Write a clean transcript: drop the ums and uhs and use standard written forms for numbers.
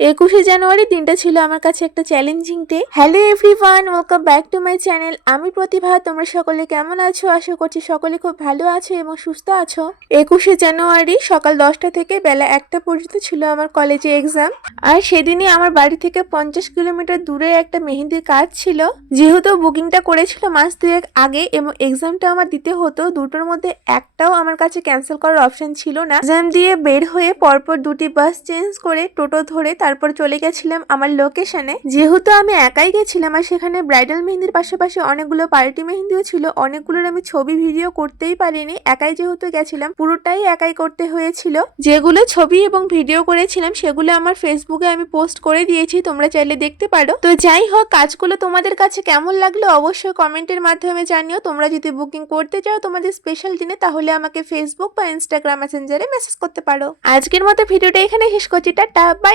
21শে জানুয়ারি দিনটা ছিল আমার কাছে একটা challenging day. Hello everyone, welcome back to my channel. আমি প্রতিভা। তোমরা সকলে কেমন আছো? আশা করছি সকলে খুব ভালো আছো এবং সুস্থ আছো। 21শে জানুয়ারি সকাল 10টা থেকে বেলা 1টা পর্যন্ত ছিল আমার কলেজে এক্সাম। আর সেদিনই আমার বাড়ি থেকে 50 কিলোমিটার দূরে একটা মেহেন্দির কাজ ছিল। যেহেতু বুকিংটা করেছিল মাস দুয়েক আগে এবং এক্সামটা আমার দিতে হতো, দুটোর মধ্যে একটাও আমার কাছে ক্যান্সেল করার অপশন ছিল না। এক্সাম দিয়ে বের হয়ে পরপর দুটি বাস চেঞ্জ করে টোটো ধরে তারপর চলে গেছিলাম আমার লোকেশনে। যেহেতু আমি একাই গেছিলাম আর সেখানে ব্রাইডাল মেহেন্দির পাশাপাশি অনেকগুলো পার্টি মেহেন্দিও ছিল, অনেকগুলোর আমি ছবি ভিডিও করতেই পারিনি। একাই যেহেতু গেছিলাম পুরোটাই একাই করতে হয়েছিল। যেগুলো ছবি এবং ভিডিও করেছিলাম সেগুলো আমার ফেসবুকে আমি পোস্ট করে দিয়েছি, তোমরা চাইলে দেখতে পারো। তো যাই হোক, কাজগুলো তোমাদের কাছে কেমন লাগলো অবশ্যই কমেন্টের মাধ্যমে জানিও। তোমরা যদি বুকিং করতে চাও তোমাদের স্পেশাল দিনে তাহলে আমাকে ফেসবুক বা ইনস্টাগ্রাম মেসেঞ্জারে মেসেজ করতে পারো। আজকের মতো ভিডিওটা এখানে শেষ করছি। Tata, by.